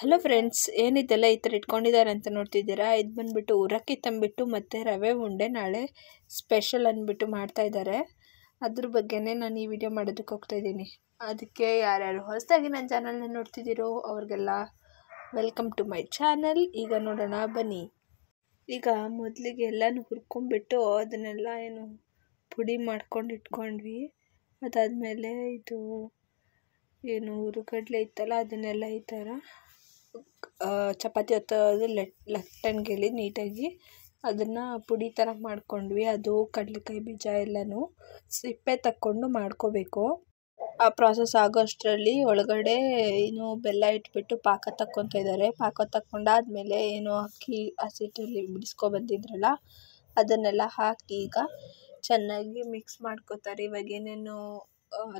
Hello friends, ಏನಿದೆಲ್ಲ ಈ ಥರ ಇಟ್ಕೊಂಡಿದ್ದಾರೆ ಅಂತ ನೋಡ್ತಿದ್ದೀರಾ? ಇದು ಬಂದುಬಿಟ್ಟು ಉರಕ್ಕಿ ತಂಬಿಟ್ಟು ಮತ್ತು ರವೆ ಉಂಡೆ ನಾಳೆ ಸ್ಪೆಷಲ್ ಅಂದ್ಬಿಟ್ಟು ಮಾಡ್ತಾ ಇದ್ದಾರೆ. ಅದ್ರ ಬಗ್ಗೆನೇ ನಾನು ಈ ವಿಡಿಯೋ ಮಾಡೋದಕ್ಕೆ ಹೋಗ್ತಾ ಇದ್ದೀನಿ. ಅದಕ್ಕೆ ಯಾರ್ಯಾರು ಹೊಸದಾಗಿ ನನ್ನ ಚಾನಲ್ನ ನೋಡ್ತಿದ್ದೀರೋ ಅವ್ರಿಗೆಲ್ಲ ವೆಲ್ಕಮ್ ಟು ಮೈ ಚಾನಲ್. ಈಗ ನೋಡೋಣ ಬನ್ನಿ. ಈಗ ಮೊದಲಿಗೆ ಎಲ್ಲನೂ ಹುರ್ಕೊಂಡ್ಬಿಟ್ಟು ಅದನ್ನೆಲ್ಲ ಪುಡಿ ಮಾಡ್ಕೊಂಡು ಇಟ್ಕೊಂಡ್ವಿ. ಅದಾದಮೇಲೆ ಇದು ಹುರುಗಡ್ಲೆ ಇತ್ತಲ್ಲ ಅದನ್ನೆಲ್ಲ ಈ ಥರ ಚಪಾತಿ ಹೊತ್ತೋದು ಲಟ್ಟಣಿಗೆಲಿ ನೀಟಾಗಿ ಅದನ್ನು ಪುಡಿ ಥರ ಮಾಡ್ಕೊಂಡ್ವಿ. ಅದು ಕಡಲೆಕಾಯಿ ಬೀಜ ಎಲ್ಲನೂ ಸಿಪ್ಪೆ ತಕ್ಕೊಂಡು ಮಾಡ್ಕೋಬೇಕು. ಆ ಪ್ರಾಸೆಸ್ ಆಗೋ ಅಷ್ಟರಲ್ಲಿ ಒಳಗಡೆ ಬೆಲ್ಲ ಇಟ್ಬಿಟ್ಟು ಪಾಕ ತಕ್ಕೊತಾ ಇದ್ದಾರೆ. ಪಾಕ ತಕ್ಕೊಂಡಾದ್ಮೇಲೆ ಅಕ್ಕಿ ಹಸಿಟ್ಟಲ್ಲಿ ಬಿಡಿಸ್ಕೊಬಂದಿದ್ರಲ್ಲ ಅದನ್ನೆಲ್ಲ ಹಾಕಿ ಈಗ ಚೆನ್ನಾಗಿ ಮಿಕ್ಸ್ ಮಾಡ್ಕೋತಾರೆ. ಇವಾಗ ಏನೇನು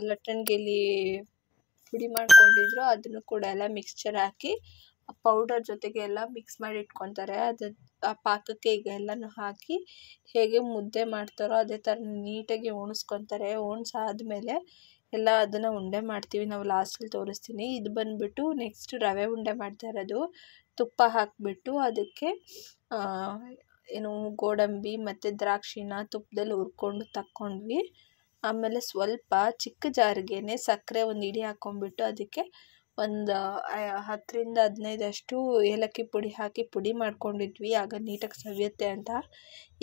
ಲಟ್ಟಣಿಗೆಲಿ ಪುಡಿ ಮಾಡ್ಕೊಂಡಿದ್ರು ಅದನ್ನು ಕೂಡ ಎಲ್ಲ ಮಿಕ್ಸ್ಚರ್ ಹಾಕಿ ಆ ಪೌಡರ್ ಜೊತೆಗೆ ಎಲ್ಲ ಮಿಕ್ಸ್ ಮಾಡಿ ಇಟ್ಕೊತಾರೆ. ಆ ಪಾಕಕ್ಕೆ ಈಗ ಎಲ್ಲನೂ ಹಾಕಿ ಹೇಗೆ ಮುದ್ದೆ ಮಾಡ್ತಾರೋ ಅದೇ ಥರ ನೀಟಾಗಿ ಉಣಿಸ್ಕೊತಾರೆ. ಉಣಿಸಾದ್ಮೇಲೆ ಎಲ್ಲ ಅದನ್ನು ಉಂಡೆ ಮಾಡ್ತೀವಿ. ನಾವು ಲಾಸ್ಟಲ್ಲಿ ತೋರಿಸ್ತೀನಿ. ಇದು ಬಂದುಬಿಟ್ಟು ನೆಕ್ಸ್ಟ್ ರವೆ ಉಂಡೆ ಮಾಡ್ತಾ ಇರೋದು. ತುಪ್ಪ ಹಾಕಿಬಿಟ್ಟು ಅದಕ್ಕೆ ಗೋಡಂಬಿ ಮತ್ತು ದ್ರಾಕ್ಷಿನ ತುಪ್ಪದಲ್ಲಿ ಹುರ್ಕೊಂಡು ತಕ್ಕೊಂಡ್ವಿ. ಆಮೇಲೆ ಸ್ವಲ್ಪ ಚಿಕ್ಕ ಜಾರಿಗೆನೆ ಸಕ್ಕರೆ ಒಂದು ಇಡಿ ಹಾಕ್ಕೊಂಡ್ಬಿಟ್ಟು ಅದಕ್ಕೆ ಒಂದು 10-15 ಅಷ್ಟು ಏಲಕ್ಕಿ ಪುಡಿ ಹಾಕಿ ಪುಡಿ ಮಾಡ್ಕೊಂಡಿದ್ವಿ. ಆಗ ನೀಟಾಗಿ ಸವಿಯುತ್ತೆ ಅಂತ.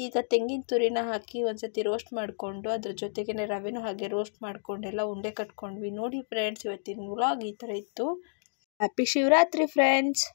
ಈಗ ತೆಂಗಿನ ತುರಿನ ಹಾಕಿ ಒಂದು ಸತಿ ರೋಸ್ಟ್ ಮಾಡಿಕೊಂಡು ಅದ್ರ ಜೊತೆಗೇ ರವೆನೂ ಹಾಗೆ ರೋಸ್ಟ್ ಮಾಡ್ಕೊಂಡೆಲ್ಲ ಉಂಡೆ ಕಟ್ಕೊಂಡ್ವಿ. ನೋಡಿ ಫ್ರೆಂಡ್ಸ್, ಇವತ್ತಿನ ವ್ಲಾಗ್ ಈ ಥರ ಇತ್ತು. Happy Shivaratri friends.